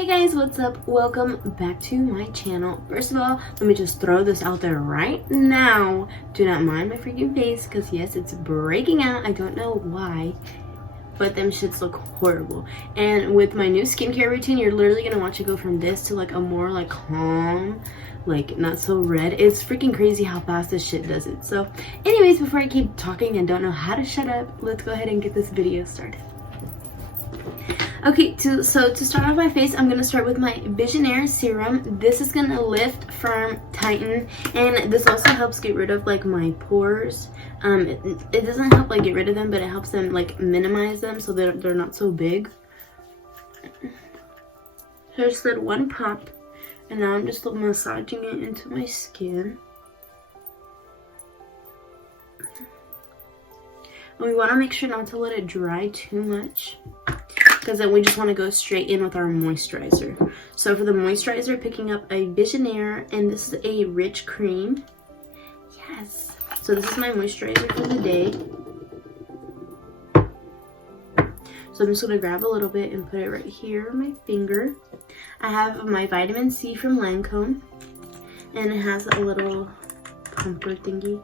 Hey guys, what's up? Welcome back to my channel. First of all, let me just throw this out there right now. Do not mind my freaking face because yes, it's breaking out. I don't know why, but them shits look horrible. And with my new skincare routine, you're literally gonna watch it go from this to like a more like calm, like not so red. It's freaking crazy how fast this shit does it. So anyways, before I keep talking and don't know how to shut up, let's go ahead and get this video started. Okay, to start off my face, I'm gonna start with my Visionaire serum. This is gonna lift, firm, tighten, and this also helps get rid of like my pores. It doesn't help like get rid of them, but it helps them like minimize them so that they're not so big. So I just did one pop, and now I'm just massaging it into my skin. And we want to make sure not to let it dry too much, because then we just want to go straight in with our moisturizer. So for the moisturizer, picking up a Visionaire, and this is a rich cream. Yes. So this is my moisturizer for the day. So I'm just going to grab a little bit and put it right here on my finger. I have my vitamin C from Lancome, and it has a little pumper thingy.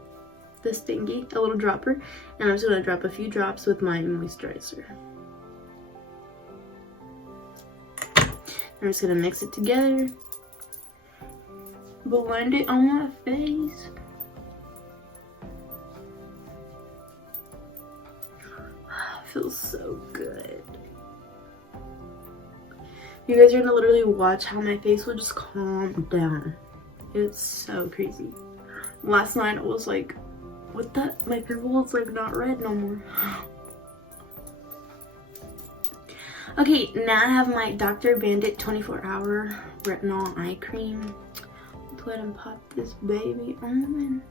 This thingy, a little dropper, and I'm just going to drop a few drops with my moisturizer. I'm just gonna mix it together, blend it on my face. Feels so good. You guys are gonna literally watch how my face will just calm down. It's so crazy. Last night I was like, what the? My pimple is like not red no more. Okay, now I have my Dr. Bandit 24-hour retinol eye cream. Let's go ahead and pop this baby on.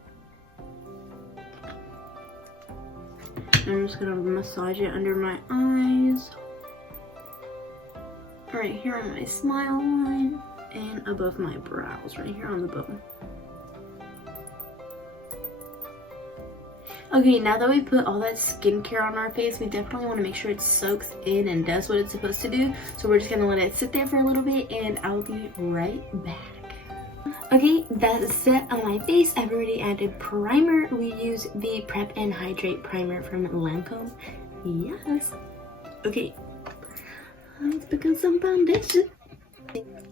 I'm just gonna massage it under my eyes, right here on my smile line, and above my brows, right here on the bone. Okay, now that we put all that skincare on our face, we definitely want to make sure it soaks in and does what it's supposed to do. So we're just going to let it sit there for a little bit, and I'll be right back. Okay, that's set on my face. I've already added primer. We use the Prep and Hydrate Primer from Lancome. Yes. Okay, let's pick up some foundation.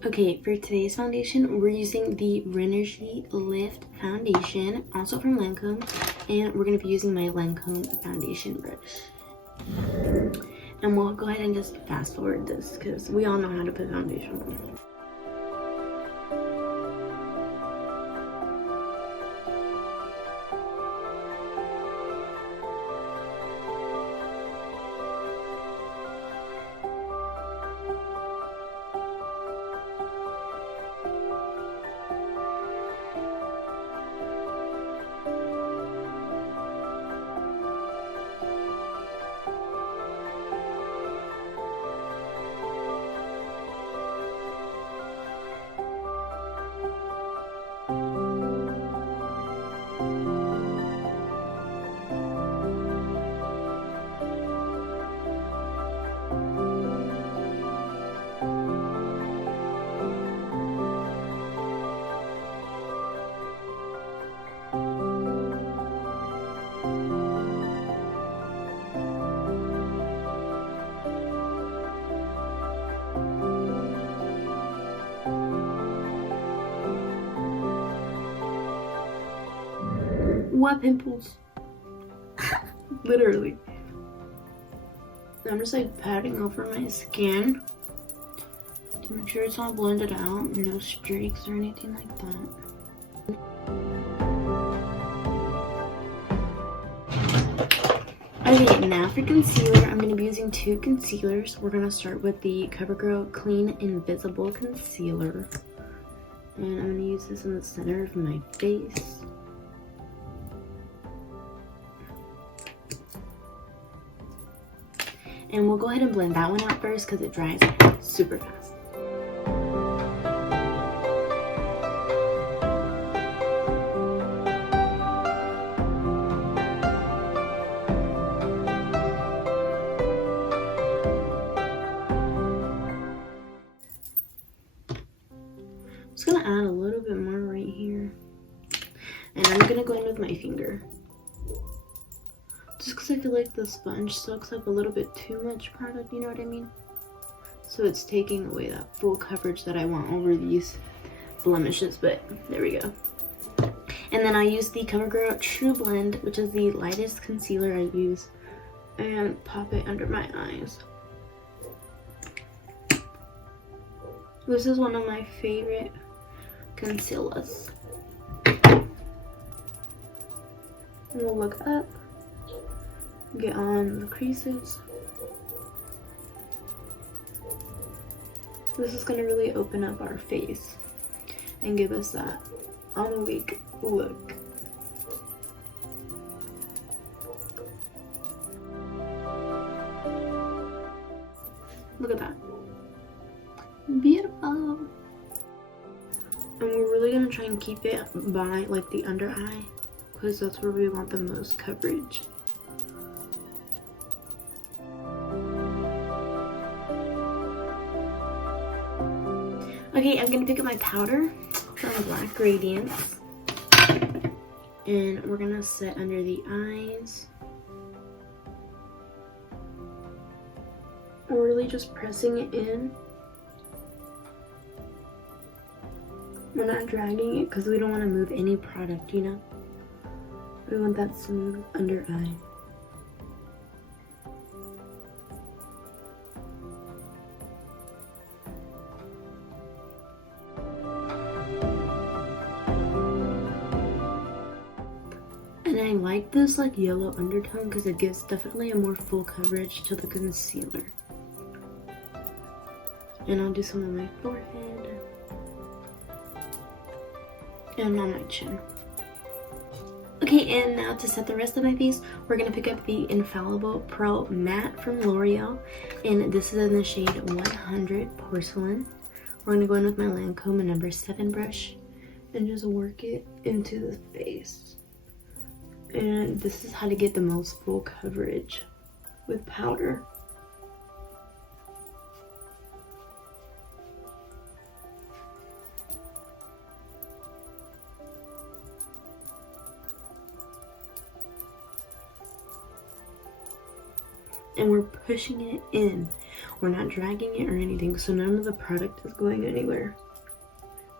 Okay, for today's foundation, we're using the Renergy Lift Foundation, also from Lancome, and we're going to be using my Lancome foundation brush. And we'll go ahead and just fast forward this, because we all know how to put foundation on. What pimples? Literally. I'm just like patting over my skin to make sure it's all blended out, no streaks or anything like that. Okay, now for concealer, I'm going to be using two concealers. We're going to start with the CoverGirl Clean Invisible Concealer. And I'm going to use this in the center of my face. And we'll go ahead and blend that one out first because it dries super fast. go in with my finger. Just because I feel like the sponge soaks up a little bit too much product, you know what I mean? So it's taking away that full coverage that I want over these blemishes, but there we go. And then I use the CoverGirl True Blend, which is the lightest concealer I use, and pop it under my eyes. This is one of my favorite concealers. We'll look up, get on the creases. This is going to really open up our face and give us that awake look. Look at that. Beautiful. And we're really going to try and keep it by like the under eye, because that's where we want the most coverage. Okay, I'm gonna pick up my powder from Black Radiance, and we're gonna set under the eyes. We're really just pressing it in. We're not dragging it because we don't want to move any product, you know? We want that smooth under eye. And I like this like yellow undertone because it gives definitely a more full coverage to the concealer. And I'll do some on my forehead and on my chin. Okay, and now to set the rest of my face, we're gonna pick up the Infallible Pro Matte from L'Oreal, and this is in the shade 100 Porcelain. We're gonna go in with my Lancome number 7 brush and just work it into the face. And this is how to get the most full coverage with powder. And we're pushing it in. We're not dragging it or anything, so none of the product is going anywhere.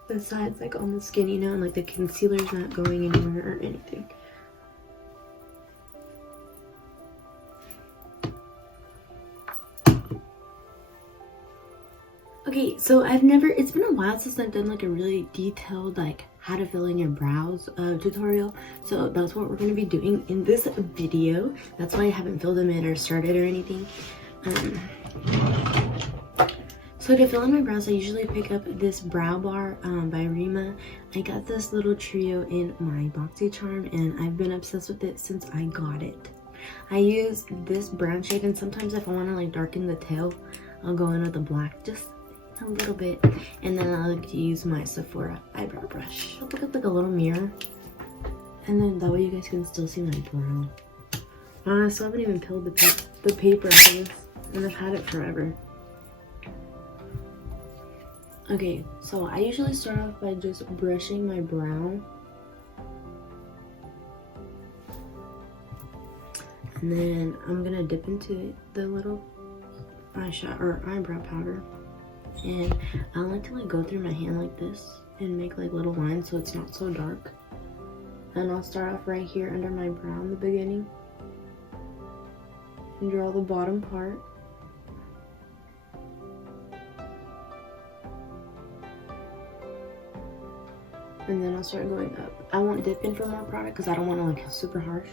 Besides like on the skin, you know, and like the concealer's not going anywhere or anything. Okay, so it's been a while since I've done like a really detailed like how to fill in your brows tutorial. So that's what we're going to be doing in this video. That's why I haven't filled them in or started or anything. So to fill in my brows, I usually pick up this brow bar by Rima. I got this little trio in my BoxyCharm and I've been obsessed with it since I got it. I use this brown shade, and sometimes if I want to like darken the tail, I'll go in with the black just a little bit, and then I like to use my Sephora eyebrow brush. I'll pick up like a little mirror, and then that way you guys can still see my brow. I still haven't even peeled the paper for this, and I've had it forever. Okay, so I usually start off by just brushing my brow, and then I'm gonna dip into the little eyeshadow or eyebrow powder. And I like to like go through my hand like this and make like little lines so it's not so dark. And I'll start off right here under my brow in the beginning and draw the bottom part. And then I'll start going up. I won't dip in for more product because I don't want to like super harsh.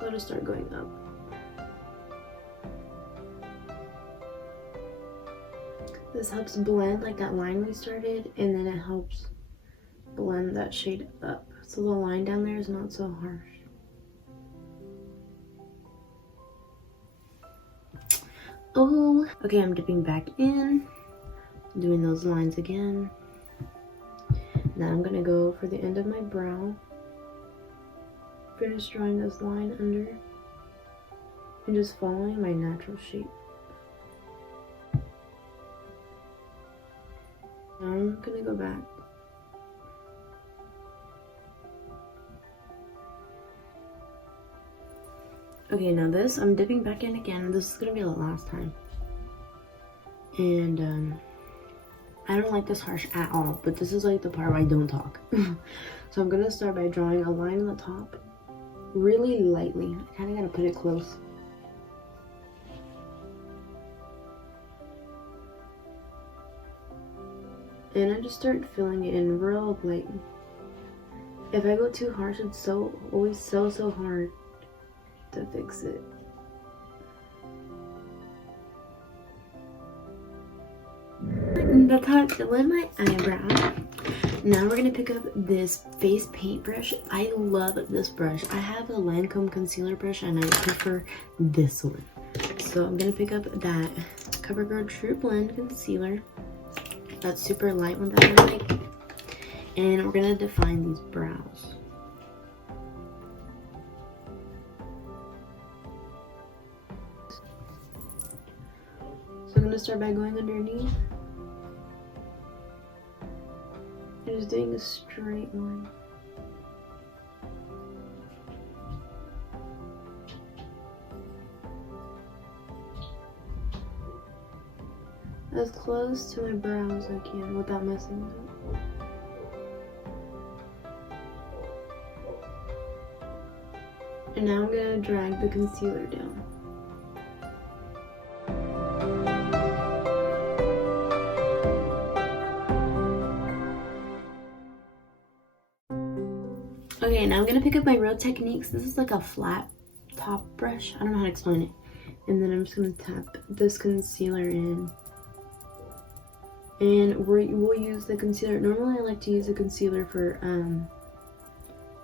So I'll just start going up. This helps blend like that line we started, and then it helps blend that shade up. So the line down there is not so harsh. Oh, okay, I'm dipping back in, doing those lines again. Now I'm gonna go for the end of my brow. Finish drawing this line under and just following my natural shape. Now I'm gonna go back Okay, now this, I'm dipping back in again. This is gonna be the last time. And I don't like this harsh at all, but this is like the part where I don't talk. So I'm gonna start by drawing a line on the top really lightly. I kinda gotta put it close. And I just start filling it in real light. If I go too harsh, it's always so hard to fix it. That's how I fill in my eyebrow. Now we're gonna pick up this face paint brush. I love this brush. I have a Lancome concealer brush and I prefer this one. So I'm gonna pick up that CoverGirl True Blend concealer. That super light one that I like. And we're gonna define these brows. So I'm gonna start by going underneath. And just doing a straight line. As close to my brow as I can without messing it up. And now I'm gonna drag the concealer down. Okay, now I'm gonna pick up my Real Techniques. This is like a flat top brush. I don't know how to explain it. And then I'm just gonna tap this concealer in. And we'll use the concealer. Normally I like to use a concealer for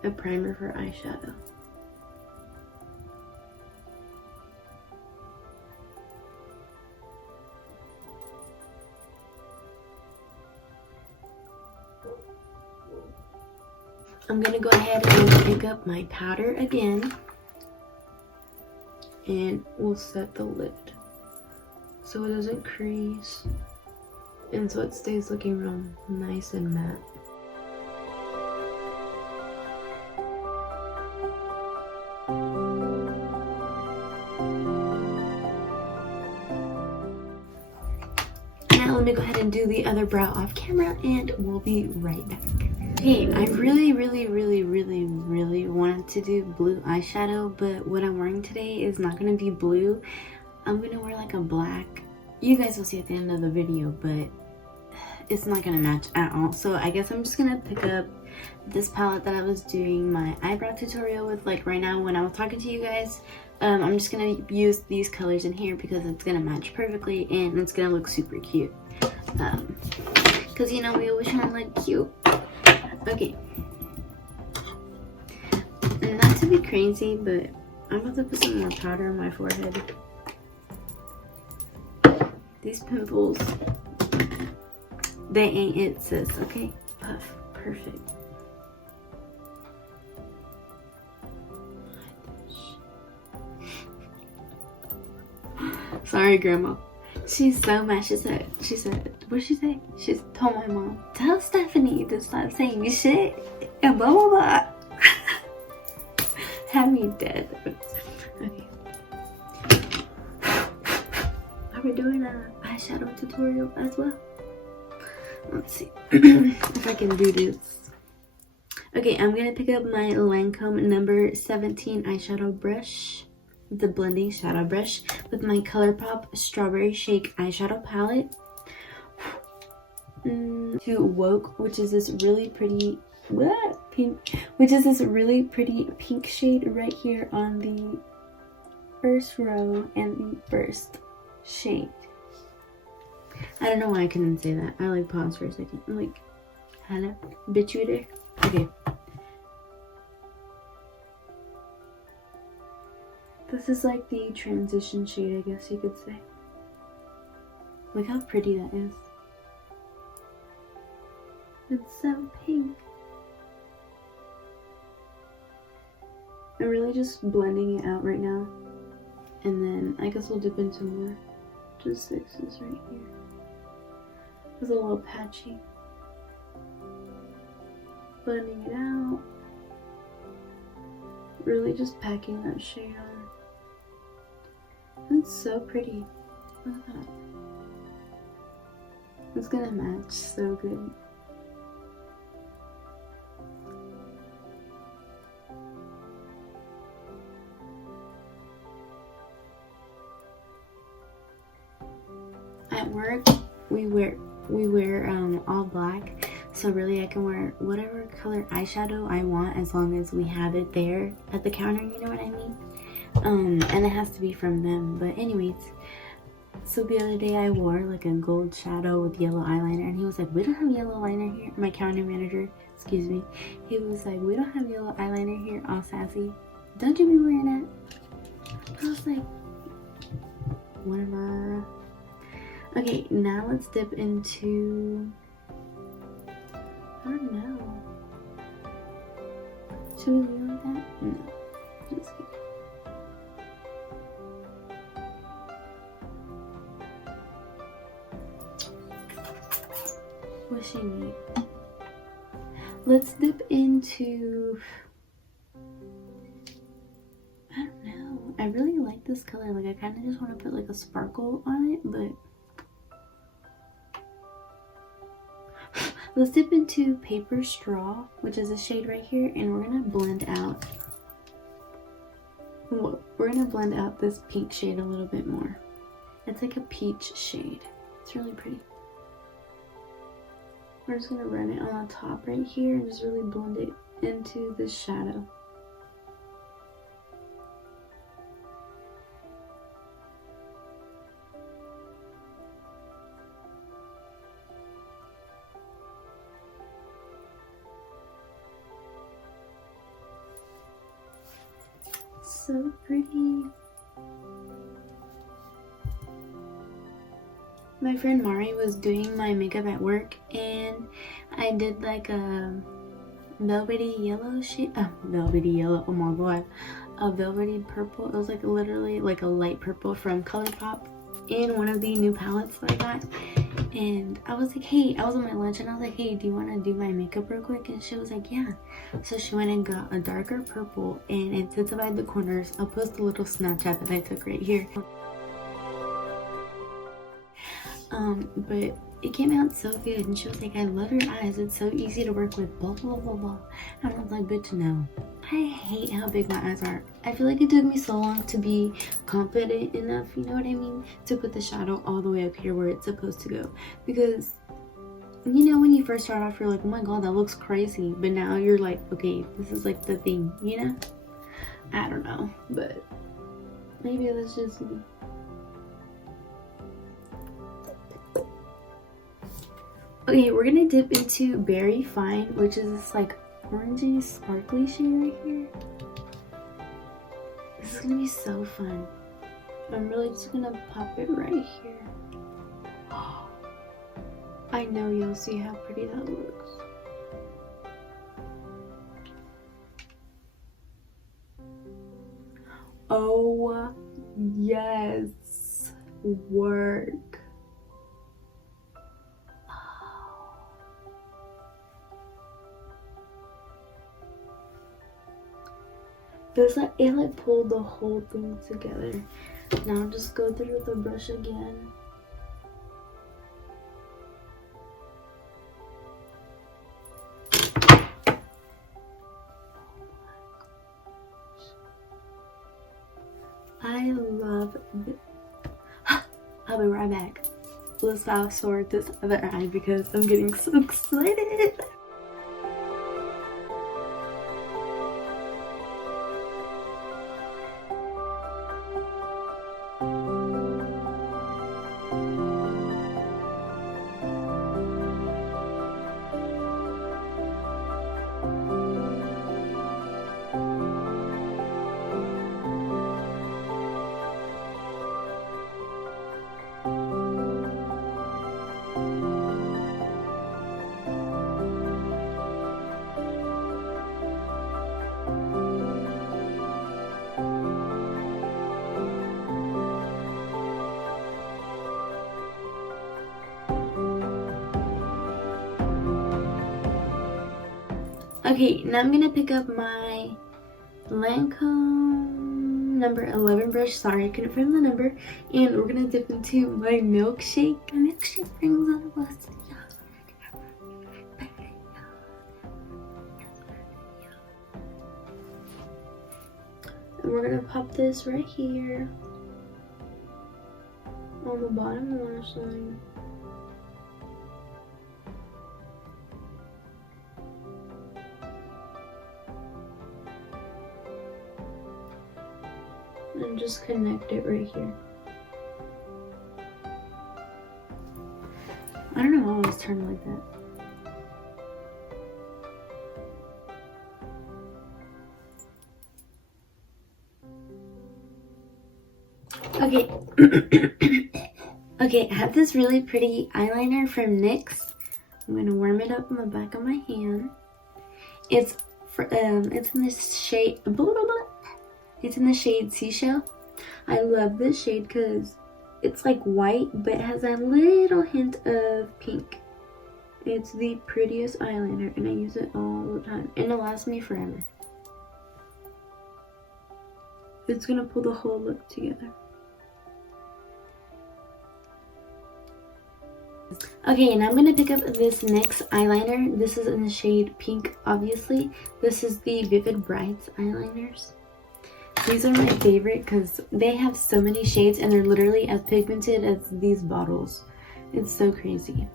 a primer for eyeshadow. I'm gonna go ahead and pick up my powder again. And we'll set the lid so it doesn't crease. And so it stays looking real nice and matte. Now let me go ahead and do the other brow off camera and we'll be right back. Okay, I really wanted to do blue eyeshadow, but what I'm wearing today is not gonna be blue. I'm gonna wear like a black. You guys will see at the end of the video, but it's not gonna match at all. So I guess I'm just gonna pick up this palette that I was doing my eyebrow tutorial with, like right now when I was talking to you guys. I'm just gonna use these colors in here because it's gonna match perfectly and it's gonna look super cute. Cause you know we always try to look cute. Okay. Not to be crazy, but I'm about to put some more powder on my forehead. These pimples, they ain't it, sis, okay? Puff, perfect. Sorry, Grandma. She's so mad. She said, what'd she say? She told my mom, tell Stephanie to stop saying shit and blah, blah, blah. Have me dead. Okay. Are we doing an eyeshadow tutorial as well? Let's see if I can do this. Okay, I'm gonna pick up my Lancome number 17 eyeshadow brush, the blending shadow brush, with my ColourPop Strawberry Shake eyeshadow palette. To Woke, which is this really pretty pink shade right here on the first row and the first shade. I don't know why I couldn't say that. I like pause for a second. I'm like, hello, bitch, you there? Okay. This is like the transition shade, I guess you could say. Look how pretty that is. It's so pink. I'm really just blending it out right now. And then I guess we'll dip into more. Just fix this right here. It's a little patchy. Blending it out. Really just packing that shade on. It's so pretty. Look at that. It's gonna match so good. At work, we wear all black, so really I can wear whatever color eyeshadow I want as long as we have it there at the counter, you know what I mean? And it has to be from them. But anyways, so the other day I wore like a gold shadow with yellow eyeliner, and he was like, we don't have yellow eyeliner here. My counter manager, excuse me, he was like, we don't have yellow eyeliner here, all sassy. Don't you be wearing that? I was like, whatever. Okay, now let's dip into, I don't know. Should we leave it like that? No. Just kidding. What she need? Let's dip into, I don't know. I really like this color. Like, I kind of just want to put like a sparkle on it, but let's dip into Paper Straw, which is a shade right here, and we're gonna blend out. We're gonna blend out this pink shade a little bit more. It's like a peach shade. It's really pretty. We're just gonna run it on the top right here and just really blend it into the shadow. So pretty. My friend Mari was doing my makeup at work, and I did like a velvety yellow shade. Velvety yellow, oh my god. A velvety purple. It was like literally like a light purple from ColourPop in one of the new palettes that I got. And I was like, hey, I was on my lunch and I was like, hey, do you want to do my makeup real quick? And she was like, yeah. So she went and got a darker purple and intensified the corners. I'll post a little Snapchat that I took right here. But it came out so good, and she was like, I love your eyes, it's so easy to work with, blah blah blah blah. And I was like, good to know. I hate how big my eyes are. I feel like it took me so long to be confident enough, you know what I mean, to put the shadow all the way up here where it's supposed to go. Because, you know, when you first start off, you're like, oh my god, that looks crazy. But now you're like, okay, this is like the thing, you know? I don't know, but maybe that's just me. Okay, we're gonna dip into Berry Fine, which is this like orangey sparkly shade right here. This is gonna be so fun. I'm really just gonna pop it right here. I know you'll see how pretty that looks. Oh yes, work. This like it like pulled the whole thing together. Now just go through with the brush again. I love it. I'll be right back. Let's fast forward this other eye because I'm getting so excited. Okay, now I'm gonna pick up my Lancome number 11 brush. Sorry, I couldn't find the number. And we're gonna dip into my milkshake. My milkshake brings out the best. And we're gonna pop this right here on the bottom lash line. And just connect it right here. I don't know why I always turn like that. Okay. Okay, I have this really pretty eyeliner from NYX. I'm gonna warm it up on the back of my hand. It's in this shade. It's in the shade Seashell. I love this shade because it's like white, but it has a little hint of pink. It's the prettiest eyeliner, and I use it all the time, and it lasts me forever. It's gonna pull the whole look together. Okay, and I'm gonna pick up this NYX eyeliner. This is in the shade pink, obviously. This is the Vivid Brights eyeliners. These are my favorite because they have so many shades and they're literally as pigmented as these bottles. It's so crazy.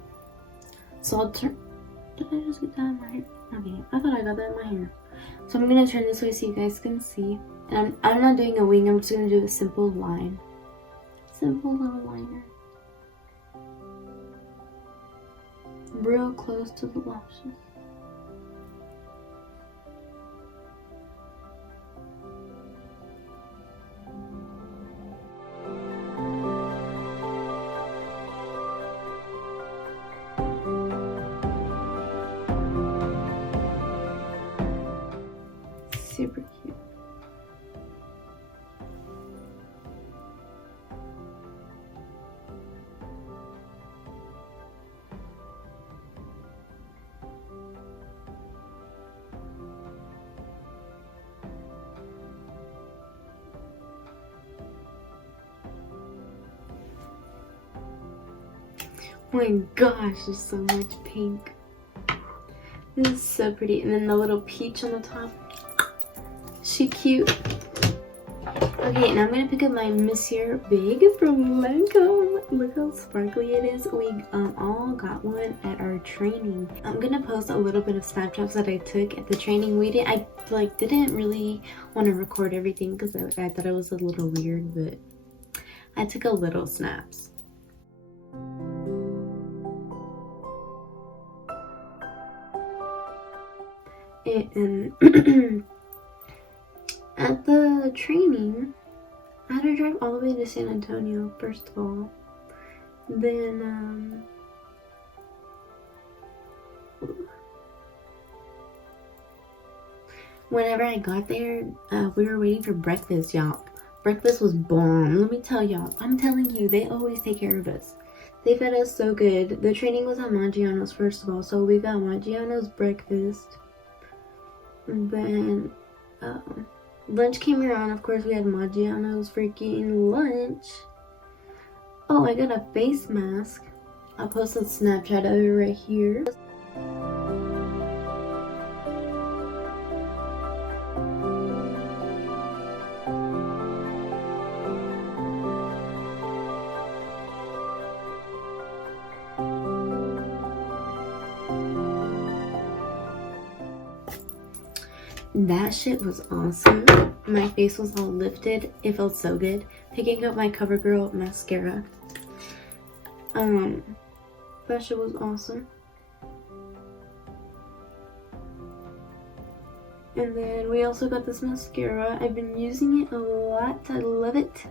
So I'll turn... Did I just get that in my hair? Okay, I thought I got that in my hair. So I'm gonna turn this way so you guys can see. And I'm not doing a wing, I'm just gonna do a simple line. Simple little liner. Real close to the lashes. Super cute. Oh my gosh, there's so much pink. This is so pretty. And then the little peach on the top. She cute. Okay, now I'm gonna pick up my Monsieur Big from Lancome. Look how sparkly it is. We all got one at our training. I'm gonna post a little bit of snapshots that I took at the training. I didn't really want to record everything because I thought it was a little weird, but I took a little snaps. And at the training, I had to drive all the way to San Antonio, first of all. Then, whenever I got there, we were waiting for breakfast, y'all. Breakfast was bomb. Let me tell y'all. I'm telling you, they always take care of us. They fed us so good. The training was at Maggiano's, first of all. So we got Maggiano's breakfast. And then, lunch came around. Of course, we had Maggiano's freaking lunch. Oh, I got a face mask. I'll post a Snapchat of it right here. That shit was awesome. My face was all lifted. It felt so good. Picking up my CoverGirl mascara. That shit was awesome. And then we also got this mascara. I've been using it a lot. I love it.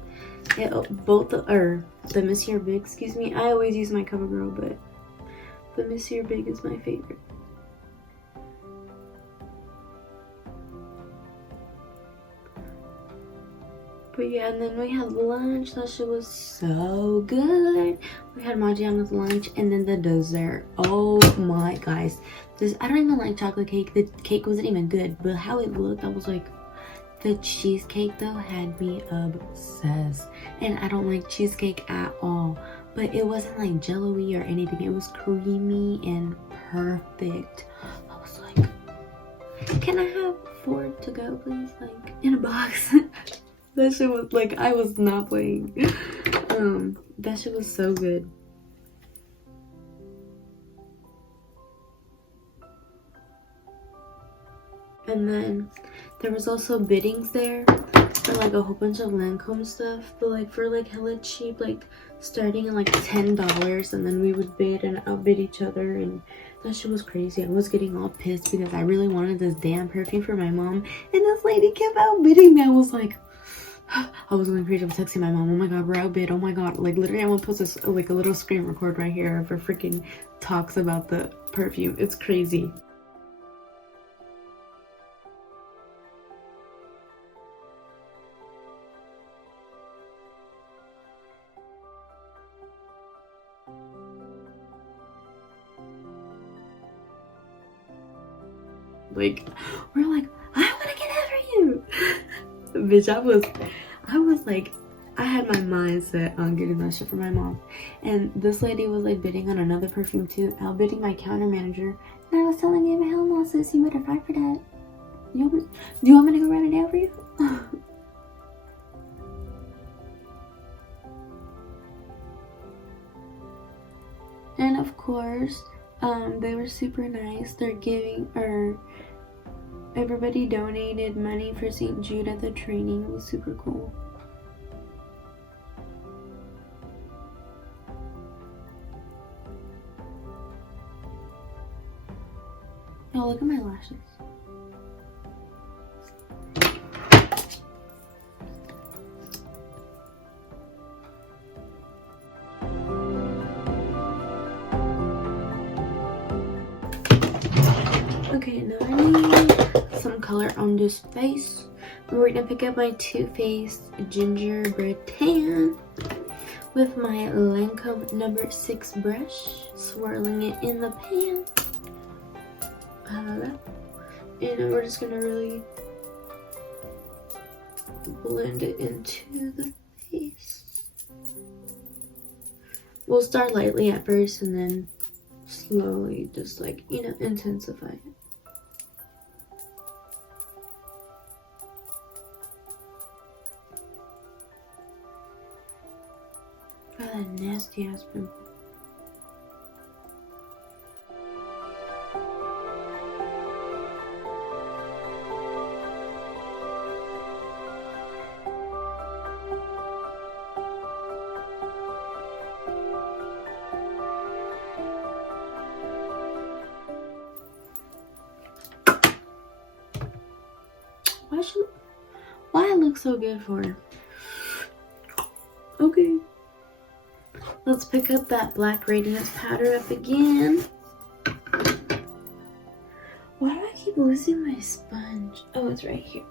The Monsieur Big, excuse me. I always use my CoverGirl, but the Monsieur Big is my favorite. But yeah, and then we had lunch. That shit was so good. We had Maggiano's lunch and then the dessert. Oh my guys. I don't even like chocolate cake. The cake wasn't even good, but how it looked, I was like, The cheesecake though had me obsessed, and I don't like cheesecake at all, but it wasn't like jello-y or anything. It was creamy and perfect. I was like, can I have 4 to go please, like in a box? That shit was like, I was not playing. That shit was so good. And then there was also biddings there for like a whole bunch of Lancome stuff, but like for like hella cheap, like starting at like $10, and then we would bid and outbid each other, and that shit was crazy. I was getting all pissed because I really wanted this damn perfume for my mom, and this lady kept outbidding me. I was like, I was going crazy. I was texting my mom, oh my god, we're outbid, oh my god. Like literally I want to post this like a little screen record right here of her freaking talks about the perfume. It's crazy. Like, we're like, I want to get after you. Bitch, I was like, I had my mind set on getting that shit for my mom. And this lady was like bidding on another perfume too, outbidding my counter manager. And I was telling him, hell no, sis, you better fight for that. Do you want me to go write it down for you? And of course, they were super nice. They're giving, or everybody donated money for St. Jude at the training. It was super cool. Oh, look at my lashes. Okay, now I need some color on this face. We're gonna pick up my Too Faced Gingerbread Tan with my Lancome number 6 brush, swirling it in the pan. And we're just gonna really blend it into the face. We'll start lightly at first and then slowly just like, you know, intensify it. Got a nasty ass pimple. Why I look so good for her? Okay. Let's pick up that Black Radiance powder up again. Why do I keep losing my sponge? Oh, it's right here.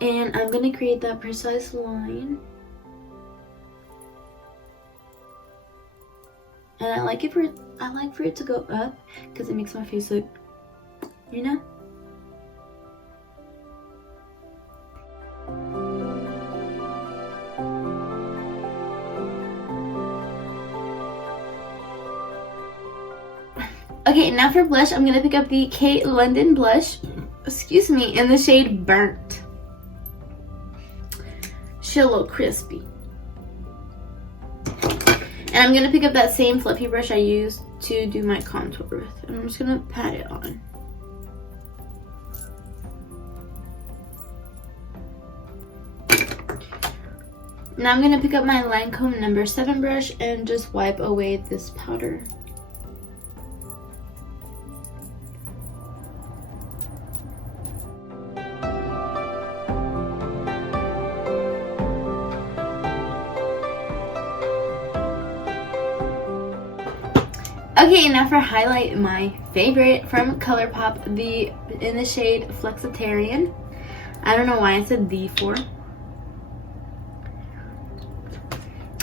And I'm gonna create that precise line. And I like for it to go up because it makes my face look, you know? Okay, now for blush, I'm gonna pick up the Kate London blush, excuse me, in the shade Burnt. She's a little crispy. And I'm gonna pick up that same fluffy brush I used to do my contour with. And I'm just gonna pat it on. Now I'm gonna pick up my Lancome number 7 brush and just wipe away this powder. Okay, now for highlight, my favorite from ColourPop, in the shade Flexitarian. I don't know why I said the for.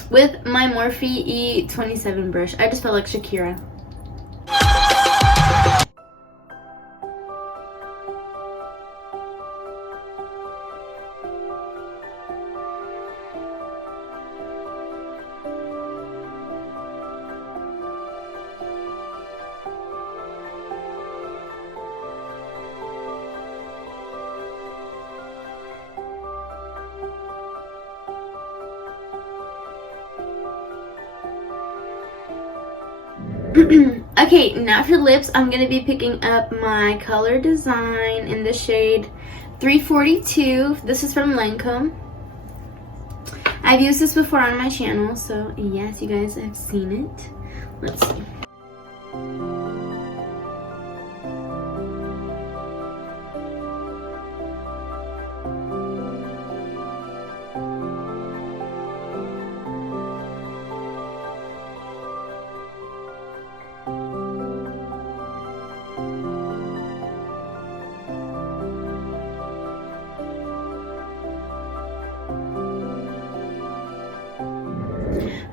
With my Morphe E27 brush. I just felt like Shakira. Okay, now for lips, I'm going to be picking up my Color Design in the shade 342. This is from Lancome. I've used this before on my channel, so yes, you guys have seen it. Let's see.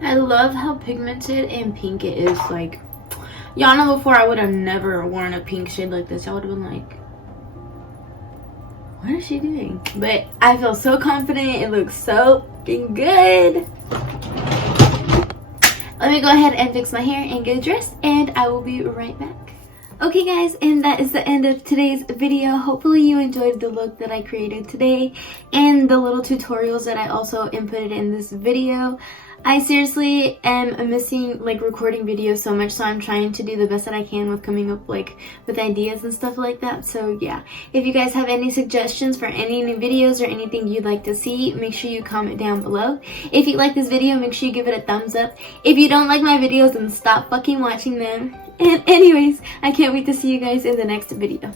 I love how pigmented and pink it is. Like, y'all know before I would have never worn a pink shade like this. Y'all would have been like, what is she doing? But I feel so confident. It looks so fucking good. Let me go ahead and fix my hair and get dressed, and I will be right back. Okay guys, and that is the end of today's video. Hopefully you enjoyed the look that I created today and the little tutorials that I also inputted in this video. I seriously am missing like recording videos so much, so I'm trying to do the best that I can with coming up like with ideas and stuff like that. So yeah, if you guys have any suggestions for any new videos or anything you'd like to see, make sure you comment down below. If you like this video, make sure you give it a thumbs up. If you don't like my videos, then stop fucking watching them. And anyways, I can't wait to see you guys in the next video.